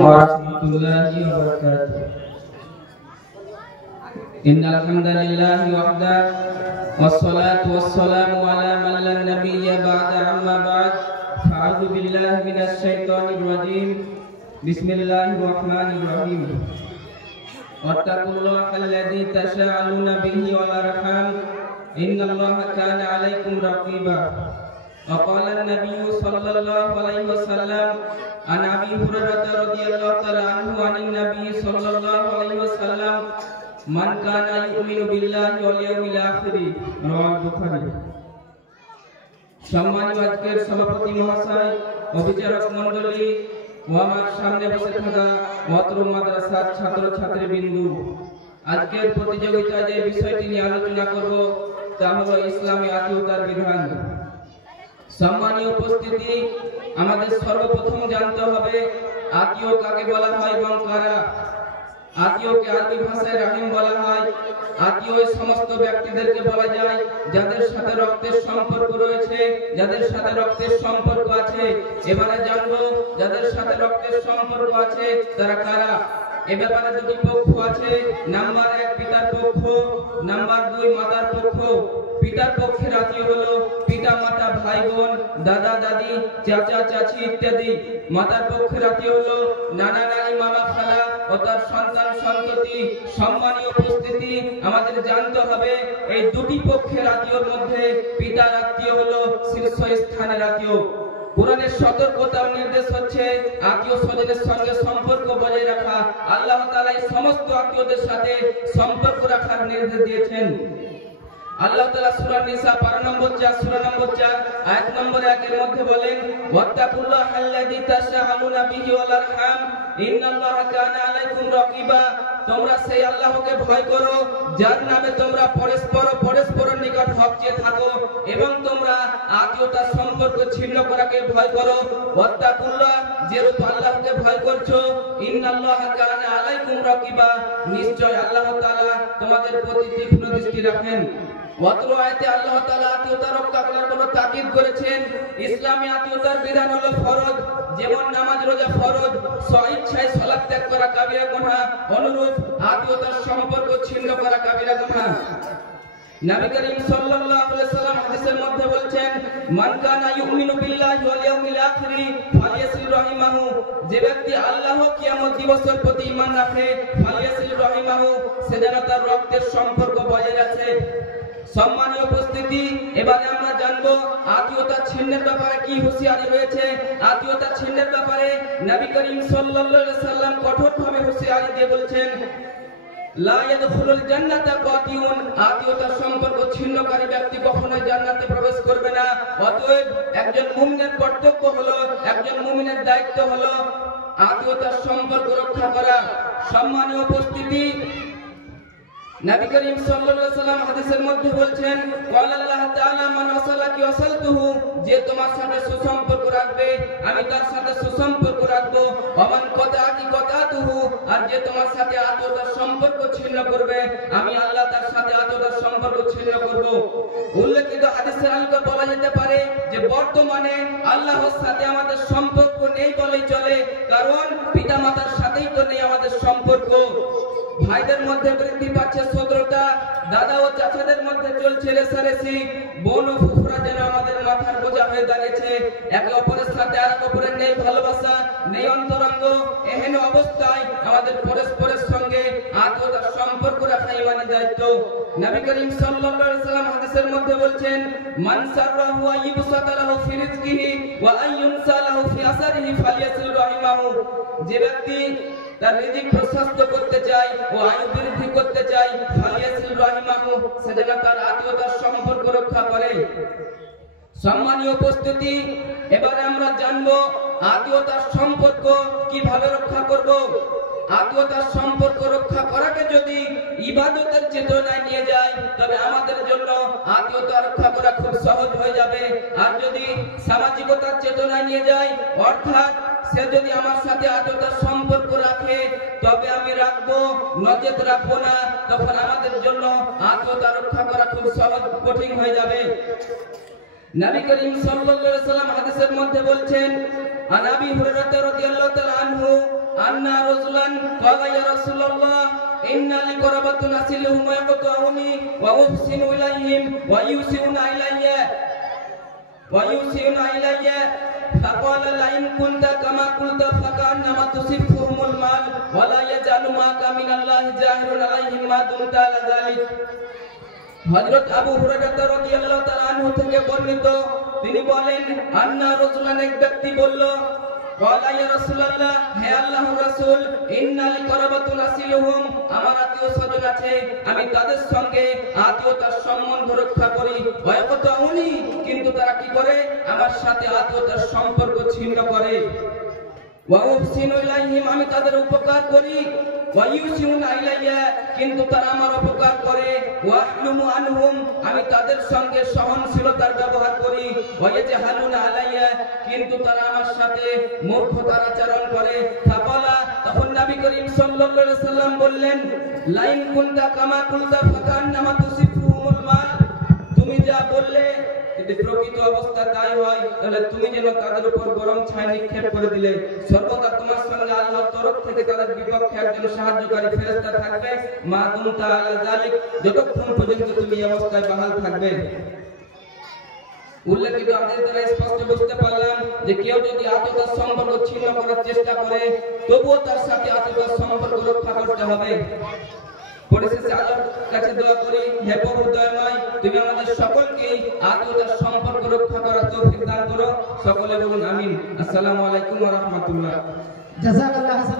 warahmatullahi wabarakatuh. Innal hamdalillah wahda wassalatu wassalamu ala man la nabiyya ba'da amma ba'd. A'udzu billahi minasy syaithanir rajim. Bismillahirrahmanirrahim. Wattaqullaha alladzi tasaaluna bihi wal arham. Innallaha kana 'alaikum raqiba. وقال النبي صلى الله عليه وسلم عن أبي هريرة رضي الله تعالى عنه عن النبي صلى الله عليه وسلم من كان يؤمن بالله واليوم الآخر رواه البخاري। সম্মানিত আজকের সভাপতি মহাশয়, অভিচারক মণ্ডলী ও আমার সামনে বসে থাকা অত্র মাদ্রাসার ছাত্রছাত্রী বিন্দু, আজকের প্রতিযোগিতায় যে বিষয়টি নিয়ে আলোচনা করব তা হলো ইসলামী আকিদার বিধান। সম্মানীয় উপস্থিতি, আমাদের সর্বপ্রথম জানতে হবে আকিও কাকে বলা হয় এবং কারা। আকিওকে আরবি ভাষায় রাহিম বলা হয়। আকিও ওই সমস্ত ব্যক্তিদেরকে বলা যায় যাদের সাথে রক্তের সম্পর্ক রয়েছে, যাদের সাথে রক্তের সম্পর্ক আছে। এবারে জানবো যাদের সাথে রক্তের সম্পর্ক আছে তারা কারা। এ ব্যাপারে দুটি পক্ষ আছে। নাম্বার 1 পিতার পক্ষ, নাম্বার 2 মাতার পক্ষ। পিতার পক্ষের আত্মীয় হলো পিতা মাতা ভাই বোন দাদা দাদি চাচা চাচি ইত্যাদি। মাতার পক্ষের আত্মীয় হলো নানা নানি মামা খালা ও তার সন্তান সন্ততি। সম্মানীয় উপস্থিতি, আমাদের জানতে হবে এই দুটি পক্ষের আত্মীয়র মধ্যে পিতার আত্মীয় হলো শীর্ষস্থানের আত্মীয়। কোরআনের সতর্কতা ও নির্দেশ হচ্ছে আত্মীয় স্বজনের সঙ্গে সম্পর্ক বজায় রাখা। আল্লাহ তাআলা এই সমস্ত আত্মীয়দের সাথে সম্পর্ক রাখার নির্দেশ দিয়েছেন। আল্লাহ তাআলা সূরা নিসা পারা নম্বর 4 সূরা নম্বর 4 আয়াত নম্বর 1 এর মধ্যে বলেন, ওয়াত্তাকুল্লাহা আল্লাযী তাশাআলুনা বিহি ওয়াল আরহাম ইন্নাল্লাহা কানা আলাইকুম রাকিবা। তোমরা সেই আল্লাহকে ভয় করো যার নামে তোমরা পরস্পরের নিকট হক চেয়ে থাকো এবং তোমরা আত্মীয়তার সম্পর্ক ছিন্ন করাকে ভয় করো। ওয়াত্তাকুল্লাহ, যেরূপ আল্লাহকে ভয় করছো, ইন্নাল্লাহা কানা আলাইকুম রাকিবা, নিশ্চয় আল্লাহ তাআলা তোমাদের প্রতি তীক্ষ্ণ দৃষ্টি রাখেন। অত্র আয়াতে আল্লাহ তাআলা আত্মীয়তা রক্ষা করার জন্য তাকিদ করেছেন। ইসলামী আত্মীয়তার বিধান হলো ফরজ। যেমন নামাজ রোজা ফরজ, স্বেচ্ছায় সালাত ত্যাগ করা কাবিরা গুনাহ, অনুরূপ আত্মীয়তার সম্পর্ক ছিন্ন করা কাবিরা গুনাহ। নবী করিম সাল্লাল্লাহু আলাইহি ওয়াসাল্লাম হাদিসের মধ্যে বলছেন, মান কানা ইউমিনু বিল্লাহি ওয়াল ইয়াউমিল আখির ফালিয়াসিল রাহিমাহু। যে ব্যক্তি আল্লাহ ও কিয়ামত দিবসের প্রতি ঈমান রাখে, ফালিয়াসিল রাহিমাহু, সে যেন তার রক্তের সম্পর্ক বজায় রাখে। সম্মানীয় উপস্থিতি, এবারে আমরা জানবো আত্মীয়তা ছিন্নের ব্যাপারে কি হুঁশিয়ারি রয়েছে। আত্মীয়তা ছিন্নের ব্যাপারে নবী করিম সাল্লাল্লাহু আলাইহি ওয়াসাল্লাম কঠোরভাবে হুঁশিয়ারি দিয়ে বলছেন, লা ইয়াদখুলুল জান্নাতা কাতিউন। আত্মীয়তার সম্পর্ক ছিন্নকারী ব্যক্তি কখনোই জান্নাতে প্রবেশ করবে না। অতএব একজন মুমিনের কর্তব্য হলো, একজন মুমিনের দায়িত্ব হলো আত্মীয়তার সম্পর্ক রক্ষা করা। সম্মানীয় উপস্থিতি, নবী করিম সাল্লাল্লাহু আলাইহি ওয়াসাল্লাম হাদিসের মধ্যে বলছেন, ওয়ালা আল্লাহ তাআলা মান ওয়াসালাকি ওয়াসালতুহু। যে তোমার সাথে সুসম্পর্ক রাখবে আমি তার সাথে সুসম্পর্ক রাখবো। ওমান কাতাকি কাতাতুহু, আর যে তোমার সাথে আত্মীয়তার সম্পর্ক ছিন্ন করবে আমি আল্লাহ তার সাথে আত্মীয়তার সম্পর্ক ছিন্ন করব। উল্লেখিত হাদিসের আলোকে বলা যেতে পারে যে বর্তমানে আল্লাহর সাথে আমাদের সম্পর্ক নেই বলেই চলে, কারণ পিতামাতার সাথেই তো নেই আমাদের সম্পর্ক। ভাইদের মধ্যে বৃদ্ধি পাচ্ছে শত্রুতা, দাদা ও চাচাদের মধ্যে চলছে রেষারেষি, বোন ও ফুফুরা যেন আমাদের মাথার বোঝা হয়ে দাঁড়িয়েছে। একে অপরের সাথে আরেক অপরের নেই ভালোবাসা, নেই অন্তরঙ্গ। এহেন অবস্থায় আমাদের পরস্পরের সঙ্গে আত্মীয়তার সম্পর্ক রাখা ইমানি দায়িত্ব। নবী করিম সাল্লাল্লাহু আলাইহি ওয়াসাল্লাম হাদিসের মধ্যে বলছেন, মান সাররাহু আইয়ুবসাতা লাহু ফি রিজকিহি ওয়া আইয়ুনসা লাহু ফি আসারিহি ফালিয়াসিল রাহিমাহু। যে ব্যক্তি তার রিজিক প্রশস্ত করতে চায় ও আয়ু বৃদ্ধি করতে চায়, ফালিয়াসিল রাহিমাহু, সে যেন তার আত্মীয়তার সম্পর্ক রক্ষা করে। সম্মানীয় উপস্থিতি, এবারে আমরা জানবো আত্মীয়তার সম্পর্ক কিভাবে রক্ষা করব। আত্মীয়তার সম্পর্ক রক্ষা করাকে যদি ইবাদতের চেতনায় নিয়ে যায় তবে আমাদের জন্য আত্মীয়তা রক্ষা করা খুব সহজ হয়ে যাবে। আর যদি সামাজিকতার চেতনায় নিয়ে যায়, অর্থাৎ সে যদি আমার সাথে আত্মীয়তার সম্পর্ক রাখে তবে আমি রাখবো, নচেত রাখবো না, তখন আমাদের জন্য আত্মীয়তা রক্ষা করা খুব সহজ কঠিন হয়ে যাবে। নবী করিম সাল্লাল্লাহু আলাইহি ওয়াসাল্লাম হাদিসের মধ্যে বলছেন, আন আবি হুরায়রা রাদিয়াল্লাহু তাআলা আনহু আন্না রাজুলান ক্বালা ইয়া রাসূলুল্লাহ ইন্না লি করাবাতুন আসিলুহুম ওয়া ইয়াকতুউনি ওয়া উহসিনু ইলাইহিম ওয়া ইউসিউনা ইলাইয়া فقال لئن كنت كما قلت فكأنما تصفهم المال ولا يجعل معك من الله جاهر عليهم ما دمت على ذلك। হযরত আবু হুরায়রা রাদিয়াল্লাহু তাআলা আনহু থেকে বর্ণিত, তিনি বলেন, আন্না রাজুলান, এক ব্যক্তি বলল, ক্বালা ইয়া রাসূলুল্লাহ, হে আল্লাহর রাসূল, ইন্না লি করাবাতুন আসিলুহুম, আমার আত্মীয়-স্বজন আছে, আমি তাদের সঙ্গে আত্মীয়তার সম্বন্ধ রক্ষা করি, ওয়া ইয়াকতুউনি, কিন্তু তারা কি করে? আমার সাথে আত্মীয়তার সম্পর্ক ছিন্ন করে। ওয়া উহসিনু ইলাইহিম, আমি তাদের উপকার করি। ওয়া ইউসিউনা ইলাইয়া, কিন্তু তারা আমার উপকার করে। ওয়া আহলুমু আনহুম, আমি তাদের সঙ্গে সহনশীলতার ব্যবহার করি। ওয়া ইয়াজহালুনা আলাইয়া, কিন্তু তারা আমার সাথে মূর্খতার আচরণ করে। ফাকালা, তখন নবী করিম সাল্লাল্লাহু আলাইহি সাল্লাম বললেন, লাইন কুনতা কামা কুলতা ফাকান্নামা তুসিফুহুমুল মাল, তুমি যা বললে যদি প্রকৃত অবস্থা তাই হয়, তাহলে তুমি যেন তাদের উপর গরম ছাই নিক্ষেপ করে দিলে। সর্বদা তোমার সঙ্গে আল্লাহর তরফ থেকে তাদের বিপক্ষে একজন সাহায্যকারী ফেরেশতা থাকবে, মা দুমতা আলা যালিক, যতক্ষণ পর্যন্ত তুমি এই অবস্থায় বহাল থাকবে। উল্লেখিত হাদিস দ্বারা স্পষ্ট বুঝতে পারলাম যে কেউ যদি আত্মীয়তার সম্পর্ক ছিন্ন করার চেষ্টা করে, তবুও তার সাথে আত্মীয়তার সম্পর্ক রক্ষা করতে হবে। পরিশেষে আল্লাহর কাছে দোয়া করি, হে প্রভু দয়াময়, তুমি আমাদের সকলকে আত্মীয়তার সম্পর্ক রক্ষা করার তৌফিক দান করো। সকলে বলুন আমিন। আসসালামু আলাইকুম ওয়া রাহমাতুল্লাহ। জাযাকাল্লাহু